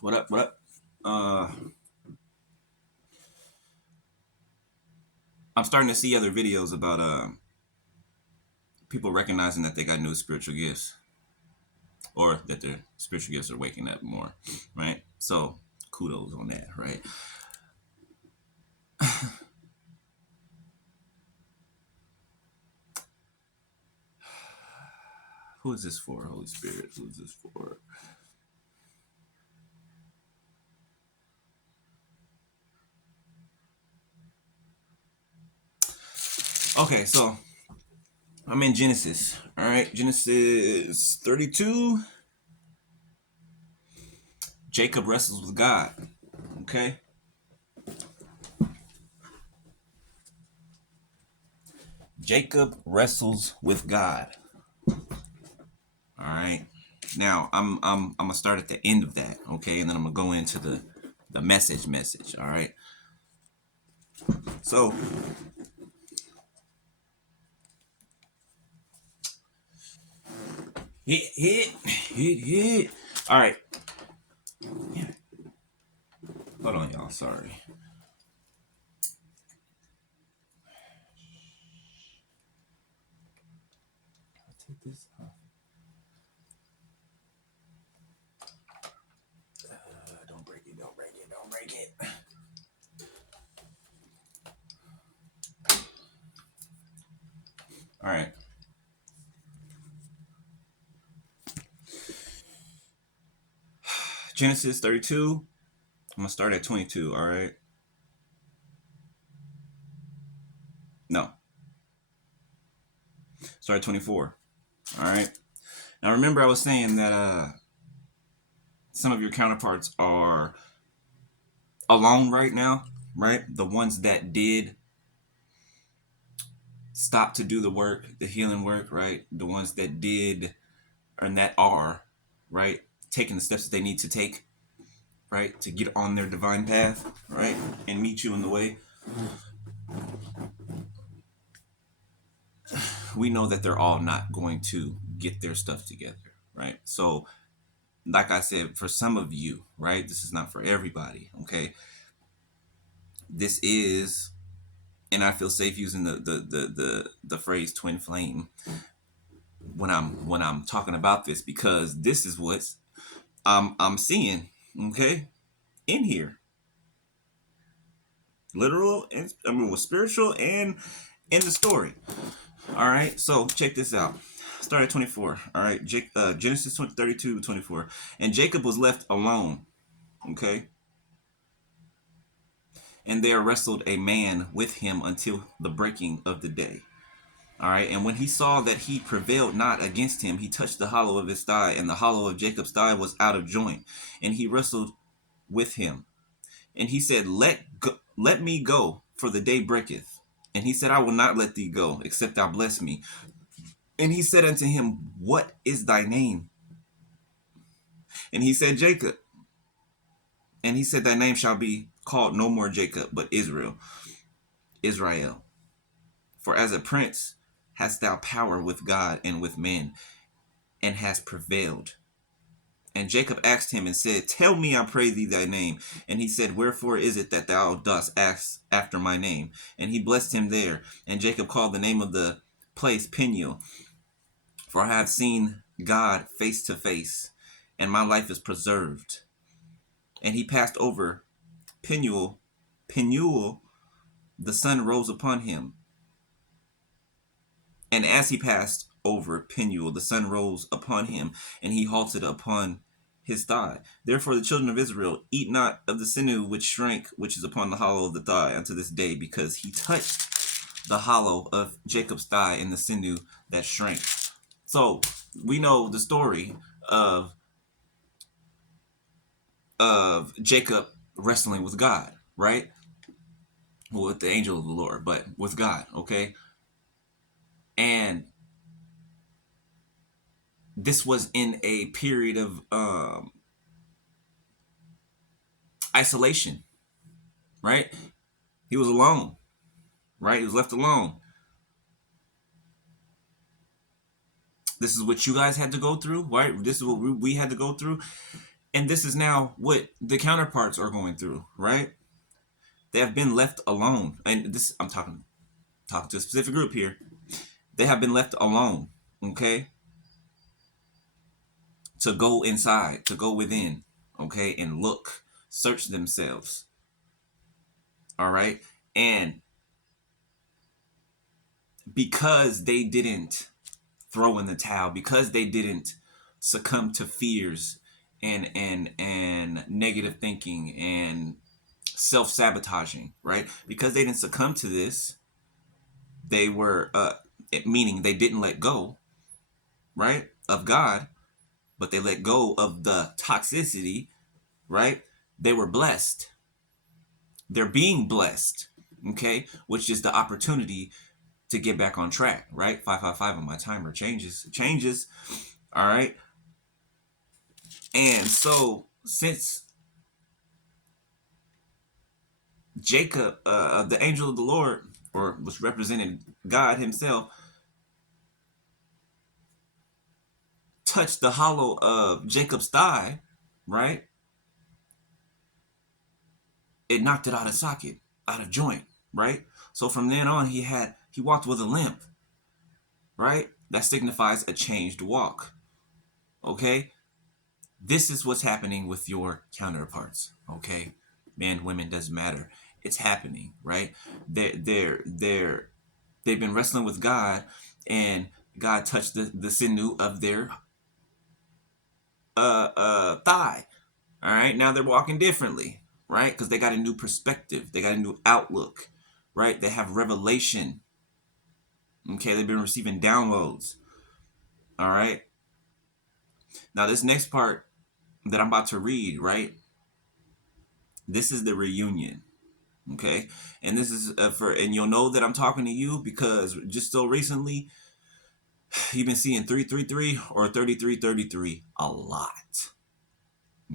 What up? What up? Uh, I'm starting to see other videos about people recognizing that they got new spiritual gifts, or that their spiritual gifts are waking up more, right? So kudos on that, right? Who is this for, Holy Spirit? Who is this for? Okay, so I'm in Genesis. All right, Genesis 32. Jacob wrestles with God. Okay, Jacob wrestles with God. All right. Now I'm gonna start at the end of that, okay, and then I'm gonna go into the message. All right. So hit. All right. Hold on, y'all. Sorry. I'll take this off. Don't break it. Don't break it. Don't break it. All right. Genesis 32. I'm gonna start at 22. All right. No. Start at 24. All right. Now remember, I was saying that some of your counterparts are alone right now, right? The ones that did stop to do the work, the healing work, right? The ones that did and that are, right, taking the steps that they need to take, right, to get on their divine path, right, and meet you in the way. We know that they're all not going to get their stuff together, right? So, like I said, for some of you, right, this is not for everybody, okay? This is, and I feel safe using the phrase twin flame when I'm talking about this, because this is what I'm seeing, okay, in here, literal, and I mean, with spiritual and in the story. All right, so check this out. Start at 24. All right, Genesis 32, 24. And Jacob was left alone, okay, and there wrestled a man with him until the breaking of the day. All right, and when he saw that he prevailed not against him, he touched the hollow of his thigh, and the hollow of Jacob's thigh was out of joint, and he wrestled with him. And he said, let me go, for the day breaketh. And he said, I will not let thee go, except thou bless me. And he said unto him, what is thy name? And he said, Jacob. And he said, thy name shall be called no more Jacob, but Israel. For as a prince hast thou power with God and with men, and hast prevailed. And Jacob asked him and said, tell me, I pray thee, thy name. And he said, wherefore is it that thou dost ask after my name? And he blessed him there. And Jacob called the name of the place Peniel, for I have seen God face to face, and my life is preserved. And he passed over Peniel. Peniel, the sun rose upon him. And as he passed over Peniel, the sun rose upon him, and he halted upon his thigh. Therefore the children of Israel eat not of the sinew which shrank, which is upon the hollow of the thigh, unto this day, because he touched the hollow of Jacob's thigh and the sinew that shrank. So we know the story of Jacob wrestling with God, right? Well, with the angel of the Lord, but with God, okay? And this was in a period of isolation, right? He was alone, right? He was left alone. This is what you guys had to go through, right? This is what we had to go through. And this is now what the counterparts are going through, right? They have been left alone. And this, I'm talking to a specific group here. They have been left alone, okay? To go inside, to go within, okay, and look, search themselves. All right? And because they didn't throw in the towel, because they didn't succumb to fears and negative thinking and self-sabotaging, right? Because they didn't succumb to this, they were meaning they didn't let go, right, of God, but they let go of the toxicity, right? They were blessed. They're being blessed, okay, which is the opportunity to get back on track, right? 555 on my timer changes. All right. And so since Jacob, the angel of the Lord, or was representing God himself, touched the hollow of Jacob's thigh, right? It knocked it out of socket, out of joint, right? So from then on, he walked with a limp, right? That signifies a changed walk. Okay? This is what's happening with your counterparts. Okay? Men, women, doesn't matter. It's happening, right? They've been wrestling with God, and God touched the sinew of their thigh. All right, now they're walking differently, right? Because they got a new perspective, they got a new outlook, right? They have revelation. Okay, they've been receiving downloads. All right. Now this next part that I'm about to read, right? This is the reunion. Okay, and this is and you'll know that I'm talking to you because just so recently you've been seeing 333 or 3333 a lot.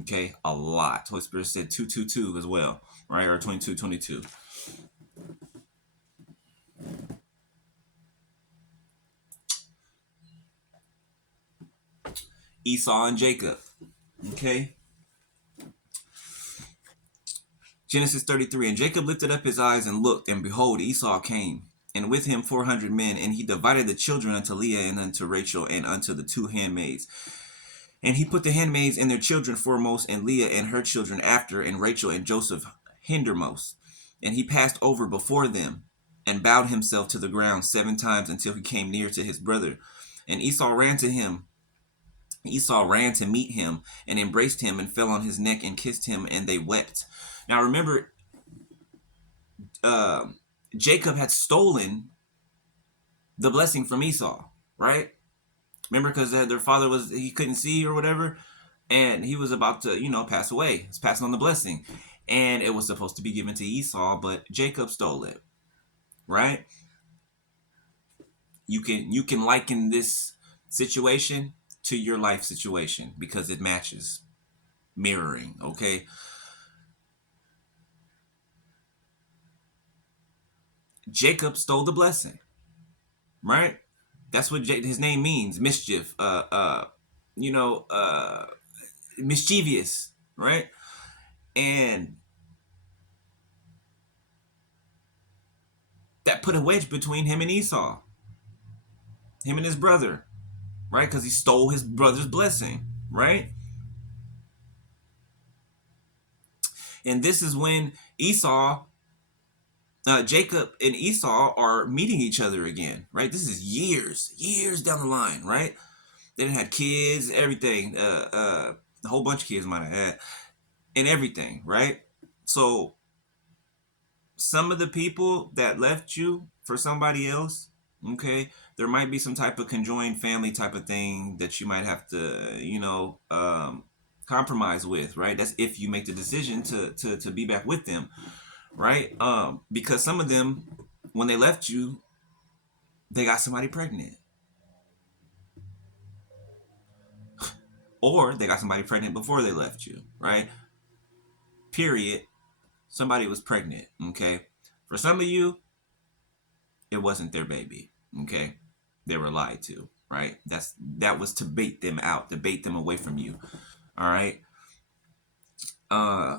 Okay, a lot. Holy Spirit said 222 as well, right? Or 2222. Esau and Jacob. Okay. Genesis 33. And Jacob lifted up his eyes and looked, and behold, Esau came, and with him 400 men, and he divided the children unto Leah and unto Rachel and unto the two handmaids. And he put the handmaids and their children foremost, and Leah and her children after, and Rachel and Joseph hindermost. And he passed over before them, and bowed himself to the ground 7 times until he came near to his brother. And Esau ran to him. Esau ran to meet him, and embraced him, and fell on his neck, and kissed him, and they wept. Now remember, uh, Jacob had stolen the blessing from Esau, right? Remember, because their father he couldn't see or whatever, and he was about to, pass away. He's passing on the blessing, and it was supposed to be given to Esau, but Jacob stole it, right? You can liken this situation to your life situation because it matches, mirroring. Okay, Jacob stole the blessing, right? That's what his name means, mischief. You know, mischievous, right? And that put a wedge between him and Esau, him and his brother, right? Because he stole his brother's blessing, right? And this is when Jacob and Esau are meeting each other again, right? This is years down the line, right? They didn't have kids, everything, a whole bunch of kids might have had, and everything, right? So some of the people that left you for somebody else, okay, there might be some type of conjoined family type of thing that you might have to, compromise with, right? That's if you make the decision to be back with them, right? Because some of them, when they left you, they got somebody pregnant, or they got somebody pregnant before they left you, right? Period. Somebody was pregnant, okay? For some of you, it wasn't their baby, okay? They were lied to, right? That was to bait them out, to bait them away from you, all right? Uh,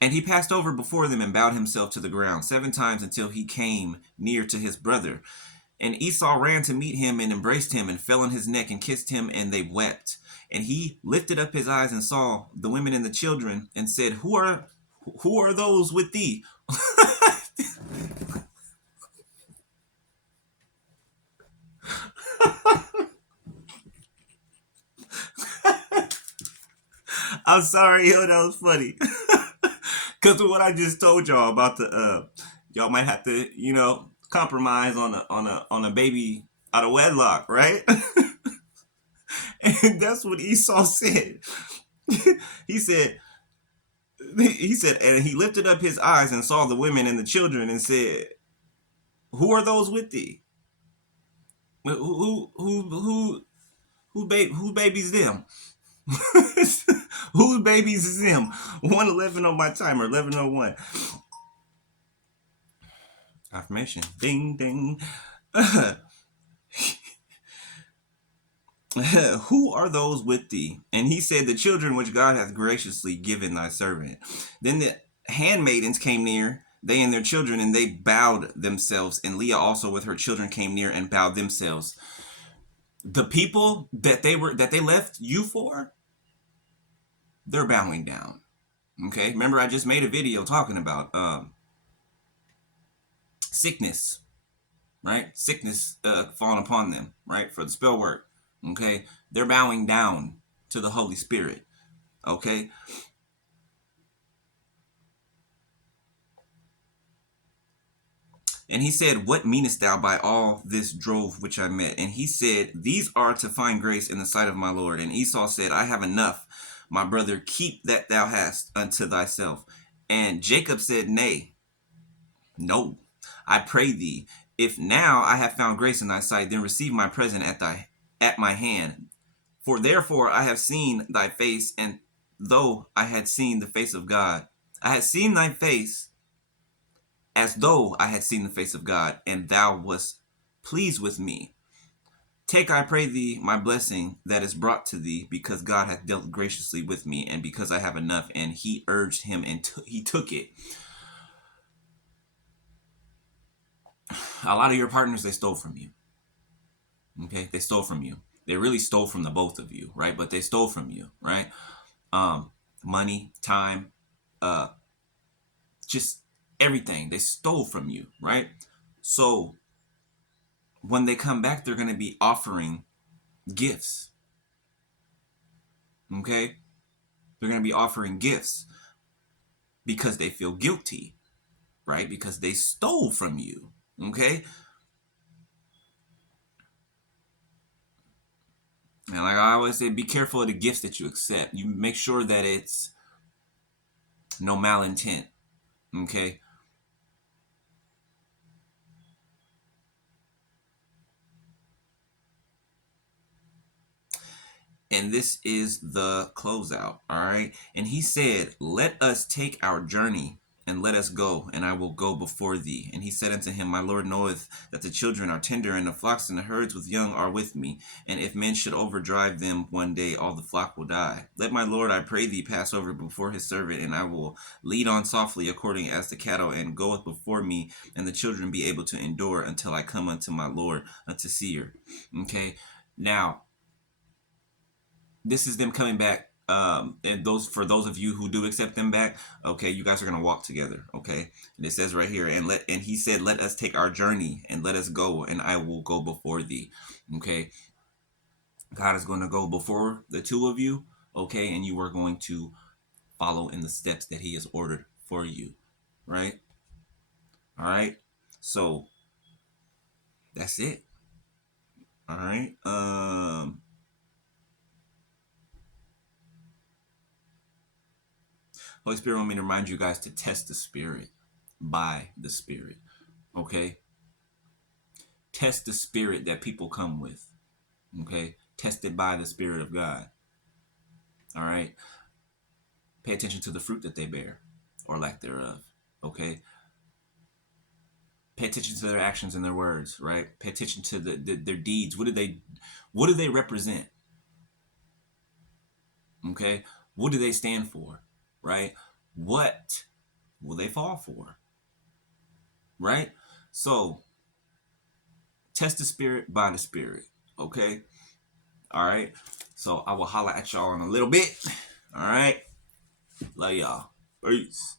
and he passed over before them and bowed himself to the ground 7 times until he came near to his brother. And Esau ran to meet him and embraced him and fell on his neck and kissed him, and they wept. And he lifted up his eyes and saw the women and the children and said, Who are those with thee? I'm sorry, yo, that was funny. Because of what I just told y'all about the y'all might have to, compromise on a baby out of wedlock, right? And that's what Esau said. he said, and he lifted up his eyes and saw the women and the children and said, Who are those with thee? Who babies them? Whose babies is them? 111 on my timer, 11:01. Affirmation. Ding ding. Who are those with thee? And he said, The children which God hath graciously given thy servant. Then the handmaidens came near, they and their children, and they bowed themselves. And Leah also with her children came near and bowed themselves. The people that they left you for, they're bowing down. Okay, remember I just made a video talking about sickness, right? Sickness falling upon them, right? For the spell work. Okay, they're bowing down to the Holy Spirit. Okay. And he said, What meanest thou by all this drove which I met? And he said, These are to find grace in the sight of my Lord. And Esau said, I have enough, my brother, keep that thou hast unto thyself. And Jacob said, Nay, no, I pray thee, if now I have found grace in thy sight, then receive my present at my hand. For therefore I have seen thy face, and though I had seen the face of God, I had seen thy face as though I had seen the face of God, and thou wast pleased with me. Take, I pray thee, my blessing that is brought to thee, because God hath dealt graciously with me, and because I have enough. And he urged him, and he took it. A lot of your partners, they stole from you. Okay, they stole from you. They really stole from the both of you, right? But they stole from you, right? Money, time, just everything. They stole from you, right? So when they come back, they're going to be offering gifts. Okay, they're going to be offering gifts because they feel guilty, right? Because they stole from you. Okay. And like I always say, be careful of the gifts that you accept. You make sure that it's no malintent. Okay. And this is the closeout. All right. And he said, Let us take our journey and let us go, and I will go before thee. And he said unto him, My Lord knoweth that the children are tender, and the flocks and the herds with young are with me. And if men should overdrive them one day, all the flock will die. Let my Lord, I pray thee, pass over before his servant, and I will lead on softly according as the cattle, and goeth before me, and the children be able to endure until I come unto my Lord, unto Seir. Okay. Now, this is them coming back. And for those of you who do accept them back, okay, you guys are gonna walk together, okay. And it says right here, and he said, Let us take our journey and let us go, and I will go before thee. Okay, God is going to go before the two of you, okay, and you are going to follow in the steps that he has ordered for you, right? All right, so that's it. All right. Holy Spirit want me to remind you guys to test the spirit by the Spirit. Okay? Test the spirit that people come with. Okay? Test it by the Spirit of God. All right? Pay attention to the fruit that they bear or lack thereof. Okay? Pay attention to their actions and their words, right? Pay attention to their deeds. What do they represent? Okay? What do they stand for? Right? What will they fall for? Right? So test the spirit by the spirit. Okay? All right. So I will holler at y'all in a little bit. All right. Love y'all. Peace.